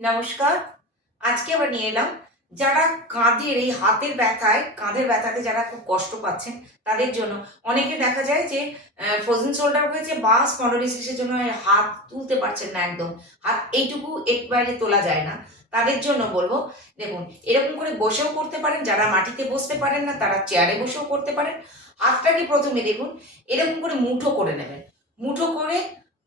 নমস্কার। আজকে আবার নিয়ে এলাম যারা কাঁধের, এই হাতের ব্যথায়, কাঁধের ব্যথাতে যারা খুব কষ্ট পাচ্ছেন, তাদের জন্য। অনেকে দেখা যায় যে ফ্রোজেন শোল্ডার হয়েছে বা স্পন্ডোলিসিসের জন্য হাত তুলতে পারছেন না একদম। হাত এইটুকু এক বাইরে তোলা যায় না। তাদের জন্য বলব, দেখুন, এরকম করে বসেও করতে পারেন, যারা মাটিতে বসতে পারেন না, তারা চেয়ারে বসেও করতে পারেন। হাতটাকে প্রথমে দেখুন, এরকম করে মুঠো করে নেবেন। মুঠো করে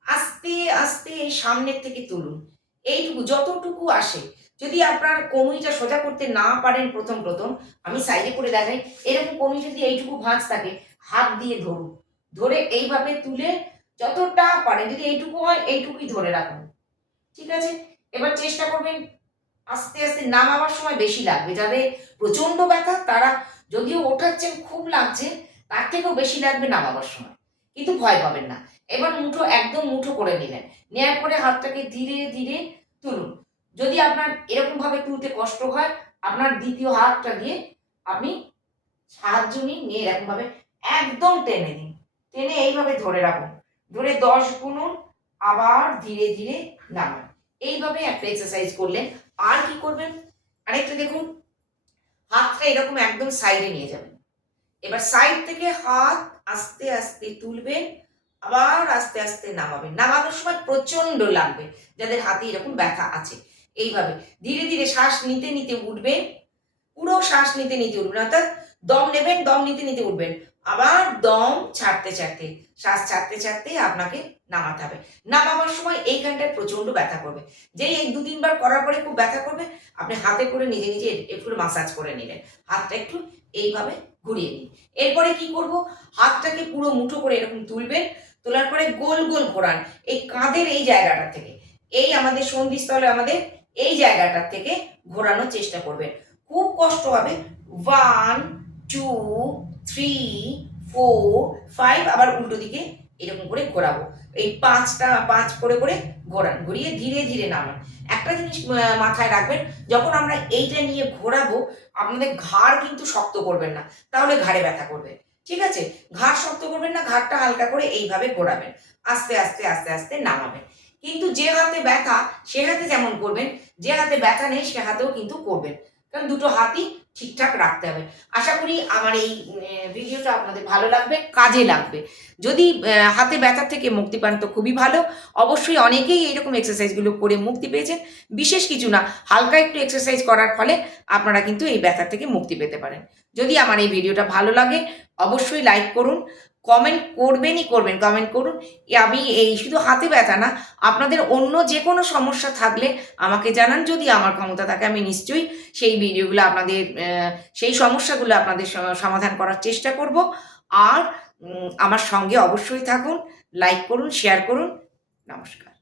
আস্তে আস্তে সামনের থেকে তুলুন। এইটুকু, যতটুকু আসে। যদি আপনার কনুইটা সোজা করতে না পারেন প্রথম প্রথম, আমি সাইডে করে দেখাই, এরকম কনুই যদি এইটুকু ভাঁজ থাকে, হাত দিয়ে ধরুন। ধরে এইভাবে তুলে যতটা পারেন, যদি এইটুকু হয়, এইটুকুই ধরে রাখুন। ঠিক আছে? এবার চেষ্টা করবেন, আস্তে আস্তে নামাবার সময় বেশি লাগবে। যাদের প্রচণ্ড ব্যথা, তারা যদিও ওঠাচ্ছেন, খুব লাগছে, তার থেকেও বেশি লাগবে নামাবার সময়। কিন্তু ভয় পাবেন না। এবার মুঠো একদম মুঠো করে নিলেন। নেওয়ার পরে হাতটাকে ধীরে ধীরে তুলুন। যদি আপনার এরকম ভাবে তুলতে কষ্ট হয়, আপনার দ্বিতীয় হাতটা দিয়ে আপনি সাহায্য নিন, নিয়ে এরকম ভাবে একদম টেনে দিন টেনে এইভাবে ধরে রাখুন। ধরে দশ গুনুন আবার ধীরে ধীরে নামান। এইভাবে একটা এক্সারসাইজ করলেন। আর কি করবেন? আরেকটা দেখুন। হাতটা এরকম একদম সাইডে নিয়ে যাবেন। এবার সাইড থেকে হাত আস্তে আস্তে তুলবেন, আবার আস্তে আস্তে নামাবেন। নামানোর সময় প্রচণ্ড লাগবে, যাদের হাতে এরকম ব্যথা আছে। এইভাবে ধীরে ধীরে শ্বাস নিতে নিতে উঠবেন, পুরো শ্বাস নিতে নিতে উঠবেন, অর্থাৎ দম নেবেন, দম নিতে নিতে উঠবেন। আবার দম ছাড়তে ছাড়তে, শ্বাস ছাড়তে ছাড়তে আপনাকে নামাতে হবে। নামাবার সময় এইখানটায় প্রচণ্ড ব্যথা করবে। যেই এই দু তিনবার করার পরে খুব ব্যথা করবে, আপনি হাতে করে নিজে নিজে একটু মাসাজ করে নিলেন। হাতটা একটু এইভাবে ঘুরিয়ে নিন এরপরে কি করব? হাতটাকে পুরো মুঠো করে এরকম তুলবেন, তোলার পরে গোল গোল ঘোরান এই কাঁধের এই জায়গাটা থেকে। এই আমাদের সন্ধিস্থলে আমাদের এই জায়গাটার থেকে ঘোরানোর চেষ্টা করবেন। খুব কষ্ট হবে। One, two, three, four, five, আবার উল্টো দিকে এরকম করে ঘোরাবো। এই পাঁচটা, পাঁচ করে করে ঘোরান, ঘুরিয়ে ধীরে ধীরে নামান। একটা জিনিস মাথায় রাখবেন, যখন আমরা এইটা নিয়ে ঘোরাবো, আপনাদের ঘাড় কিন্তু শক্ত করবেন না, তাহলে ঘাড়ে ব্যথা করবে। ঠিক আছে? ঘাড় শক্ত করবেন না, ঘাড়টা হালকা করে এইভাবে ঘোরাবেন। আস্তে আস্তে আস্তে আস্তে নামাবেন। কিন্তু যে হাতে ব্যথা, সে হাতে যেমন করবেন, যে হাতে ব্যথা নেই, সে হাতেও কিন্তু করবেন। কারণ দুটো হাতই ঠিকঠাক রাখতে হবে। আশা করি আমার এই ভিডিওটা আপনাদের ভালো লাগবে, কাজে লাগবে। যদি হাতে ব্যথা থেকে মুক্তি পান তো খুবই ভালো। অবশ্যই অনেকেই এইরকম এক্সারসাইজগুলো করে মুক্তি পেয়েছেন। বিশেষ কিছু না, হালকা একটু এক্সারসাইজ করার ফলে আপনারা কিন্তু এই ব্যথা থেকে মুক্তি পেতে পারেন। যদি আমার এই ভিডিওটা ভালো লাগে, অবশ্যই লাইক করুন। কমেন্ট করবেনই করবেন কমেন্ট করুন। আমি এই শুধু হাতে ব্যথা না, আপনাদের অন্য যে কোনো সমস্যা থাকলে আমাকে জানান, যদি আমার ক্ষমতা থাকে আমি নিশ্চয়ই সেই ভিডিওগুলো আপনাদের সেই সমস্যাগুলো আপনাদের সমাধান করার চেষ্টা করব। আর আমার সঙ্গে অবশ্যই থাকুন লাইক করুন শেয়ার করুন। নমস্কার।